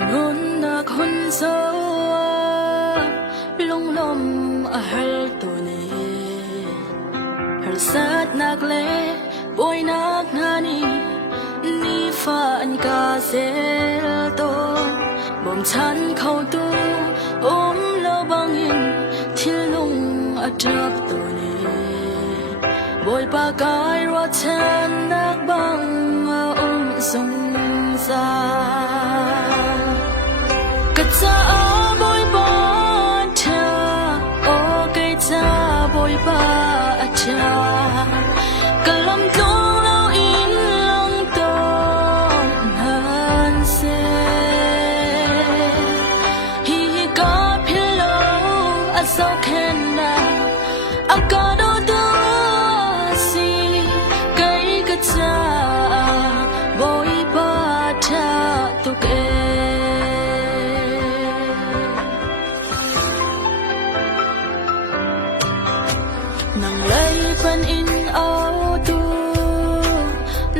nun nakhun so lung lom a hal to ne har sat nak le boy nak nani ni fa an ka sel to bom chan khau tu lo bangin thil lung a trap to ne boy pa kai ro chan nak bang sung sa cha boy ba cha o ke cha boy ba cha kalam tong lo in long ton han se hi ka philo aso khen na akado do si kai ka cha boy ba cha tu ke nang lay pan in ao tu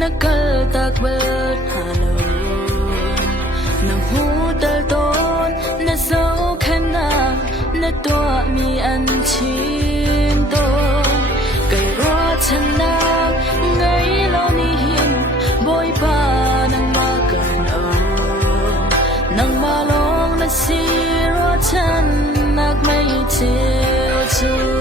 nakal tak bet halo nang hu tal ton na so khana na to mi an chin ton kai ro chan na ngai lo ni hin boy pa nang ma kan o nang ma long na si ro chan nak mai chiu chu